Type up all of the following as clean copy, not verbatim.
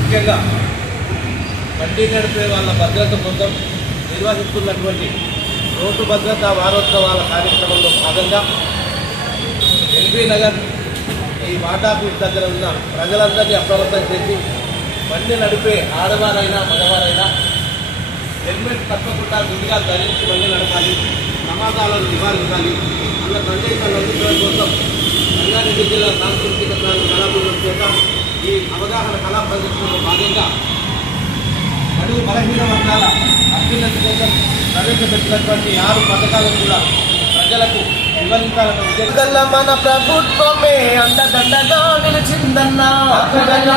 ముఖ్యంగా బండి నడిపే వాళ్ళ భద్రత కోసం నిర్వహిస్తున్నటువంటి రోడ్డు భద్రతా వారోత్సవాల కార్యక్రమంలో భాగంగా ఎల్బీ నగర్ ఈ వాటాపీస్ దగ్గర ఉన్న ప్రజలందరినీ అప్రమత్తం చేసి బండి నడిపే ఆడవారైనా మగవారైనా హెల్మెట్ తప్పకుండా విధిగా ధరించి బండి నడపాలి, ప్రమాదాలను నివారించాలి అన్న సందేశాన్ని అందించడం కోసం రంగారెడ్డి జిల్లా సాంస్కృతిక కళాబృందం చేత ఈ అవగాహన కళా ప్రదర్శనలో భాగంగా బడుగు బలహీన వర్గాల అభ్యున్నతి కోసం ప్రవేశపెట్టినటువంటి 6 పథకాలను కూడా ప్రజలకు వివరించాలన్న ఉద్దేశంగా మన ప్రభుత్వమే అండదండగా నిలిచిందన్నా,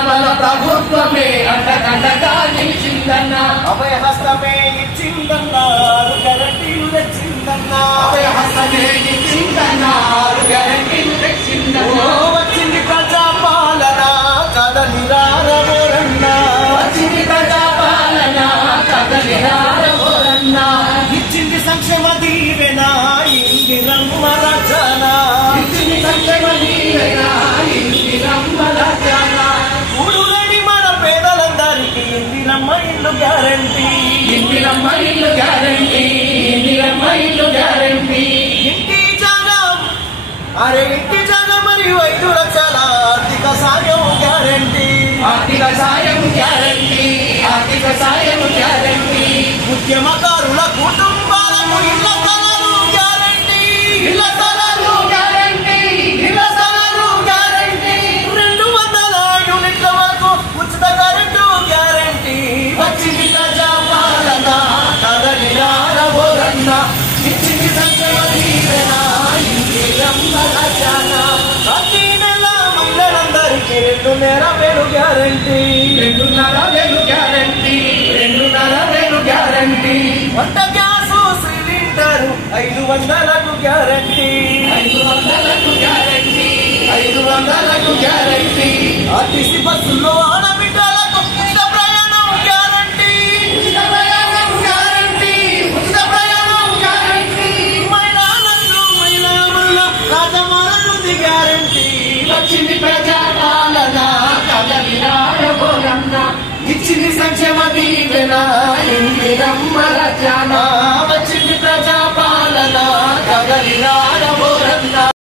మన ప్రభుత్వమే అండదండగా నిలిచిందన్నా, అభయహస్తమే ఇచ్చిందన్నా, గ్యారంటీలు తెచ్చిందన్నా, అభయహస్తమే ఇచ్చిందన్నా, గ్యారంటీలు తెచ్చిందన్నా, వచ్చింది ప్రజాపాలన కదలిరారన్నా, వచ్చింది ప్రజాపాలన కదలిరారన్నా, ఇచ్చింది సంక్షేమ దీవెన ఇందిరమ్మ రచన, ఇచ్చింది సంక్షేమ దీవెన ఇందిరమ్మ రచన, ఊరుగని మన పేదలందరికీ ఇందిరమ్మ ఇల్లు గ్యారంటీ, ఇందిరమ్మ ఇల్లు గ్యారంటీ, ఇందిరమ్మ ఇల్లు గ్యారంటీ, ఇంటి జనం ఇంటి జనం మరియు 5 లక్షల ఆర్థిక సాయం గ్యారంటీ, ఆర్థిక సాయం గ్యారంటీ, ఆర్థిక సాయం గ్యారంటీ, ఉద్యమకారుల కుటుంబాలకు ఇళ్ల స్థలాలు గ్యారంటీ, ఇళ్ల స్థలాలు గ్యారంటీ, ఇళ్ల స్థలాలు గ్యారంటీ, 200 యూనిట్ల వరకు ఉచిత కరెంటు గ్యారంటీ, వచ్చింది ప్రజాపాలన కదలిరారబోరన్న, ఇచ్చింది సంక్షేమ దీవెన ఇందిరమ్మ రచన, ప్రతి నెల మహిళలందరికీ 2,500 గ్యారంటీ, 2,500 గ్యారంటీ, 2,500 గ్యారంటీ, వంట గ్యాసు సిలిండరు 500కు గ్యారంటీ, 500కు గ్యారంటీ, 500కు గ్యారంటీ, ఆర్టీసీ బస్సుల్లో ఆడబిడ్డలకు ఉచిత ప్రయాణం గ్యారంటీ, ఉచిత ప్రయాణం గ్యారంటీ, ఉచిత ప్రయాణం గ్యారంటీ, మహిళల రాజమారనుంది గ్యారంటీ, వచ్చింది ప్రజాపాలన కదలిరారబోరన్న, ఇచ్చింది సంక్షేమ దీవెన ఇందిరమ్మ రచన, వచ్చింది